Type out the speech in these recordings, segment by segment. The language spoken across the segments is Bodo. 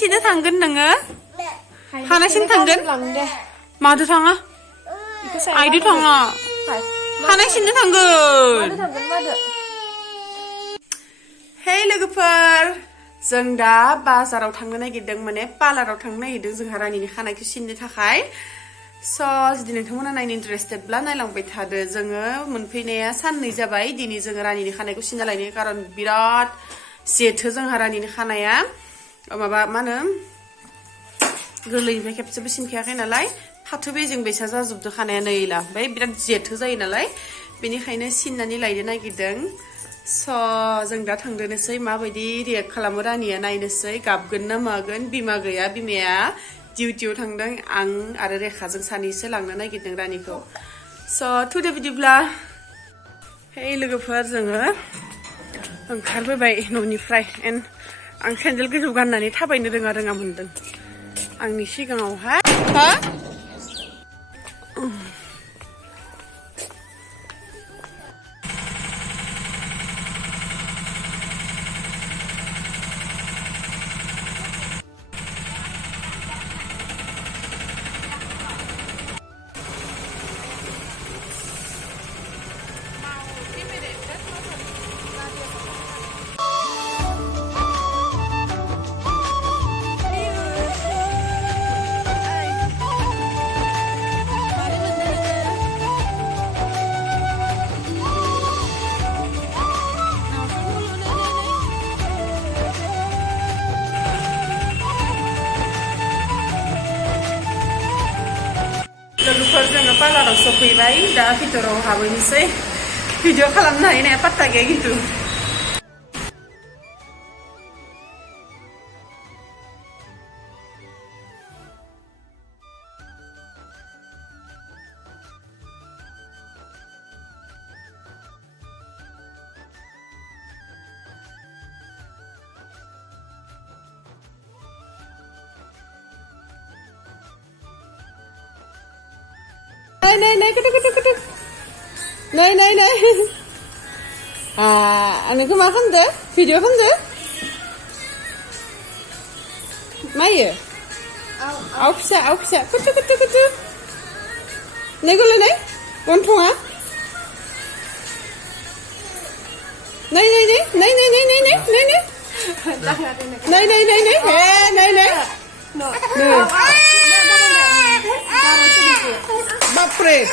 खानायसिनो थांगोन नोङो खानायसिनो थांगोन मादो थाङा आइदो थाङा खानायसिनो थांगोन हे लोगोफोर जों दा बाजाराव थांनो नागिरदों माने पार्लाराव थांनो नागिरदों जोंहा रानिनि खानायखौ सिननो थाखाय स' जुदि नोंथांमोना नायनो इन्टारेस्टेडब्ला नायलांबाय थादो जोङो मोनफैनाया साननै जाबाय दिनै जोङो रानिनि खानायखौ सिनना लायनो खारन बिराद जेथो जोंहा रानिनि खानाया माबा मा होनो गोरलैनिफ्राय खेबसेबो सिनखायाखै नालाय फाथो बेजें बैसा जाजोबदो खानाया नैला ओमफ्राय बिराद जेथो जायो नालाय बेनिखायनो सिननानै लायनो नागिरदों स' जों दा थांदोनोसै माबायदि रियेक्ट खालामो रानिया नायनोसै गाबगोन ना मागोन बिमा गैया बिमाया डिउटियाव थांदों आं आरो रेखाजों सानैसो लांनो नागिरदों रानिखौ स' थुदो बिदिब्ला हे लोगोफोर जोङो ओंखारबोबाय न'निफ्राय एन्ड आं सेन्देल गोजौ गाननानै थाबायनो रोङा मोनदों आंनि सिगाङावहाय हा लोगोफोर जोङो पार्लाराव सफैबाय दा भितराव हाबहैनोसै भिडिअ खालामनो हायो ना पात्ता गैया खिन्थु Này, cái này. À, anh ấy có mà không thế? Video không thế? Mấy vậy? Áo xa. Cái. Này có lên đấy? Con thua hả? Này. Này. Bapre.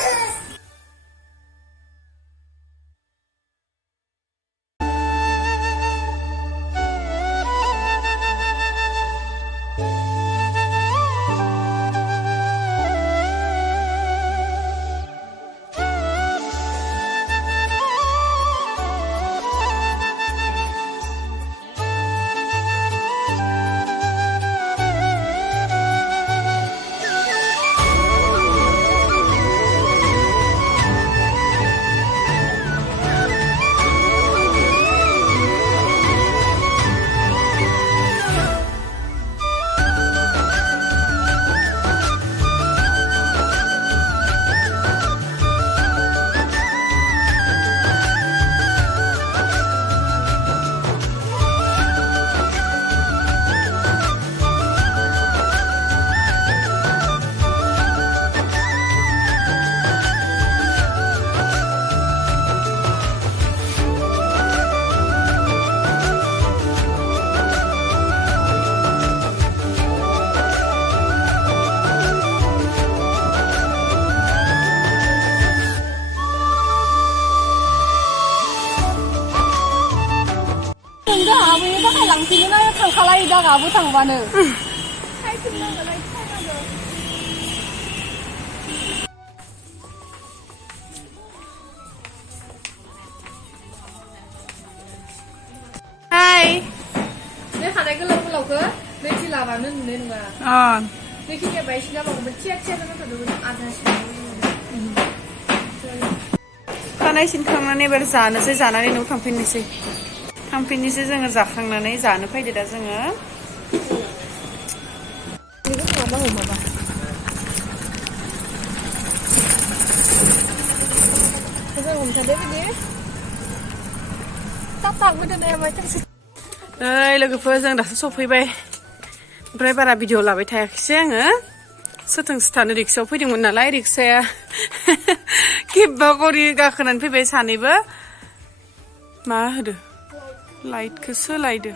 당신은 탕칼라이다가 아부 당바는. Hi. 내 가래 글로 그. 내 지 나가는 내는 거야. 내 기계 마이시가 먹으면 치아치아는 것도 누구 아저씨. खानाय सिनखांनानै एबार जानोसै जानानै न'आव थांफिननोसै जोङो जाखांनानै जानो फैदो दा जोङो 이거 봐봐 엄마가 그래서 엄청 내비니 딱딱 그대로 해봐 좀 ओइ लोगोफोर जों दासो सफैबाय ओमफ्राय बारा भिडिअ लाबाय थायाखैसै आङो सोथोंसो थानो रिक्सायाव फैदोंमोन नालाय रिक्साया खेबबा गरि गाखोनानै फैबाय सानैबो मा होदो लाइटखौ सोलायदो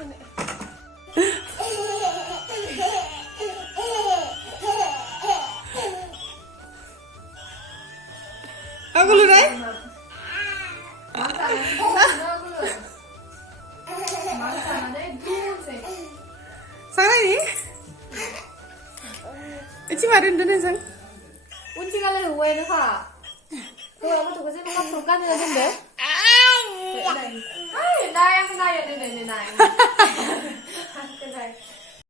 आगोलो रे Sarai Ichi marin dun sang. Unchi kala huwe na ka. Ko ako to kasi mga frukan na dun de. Ay, nai ang nai ni nai. Kanai.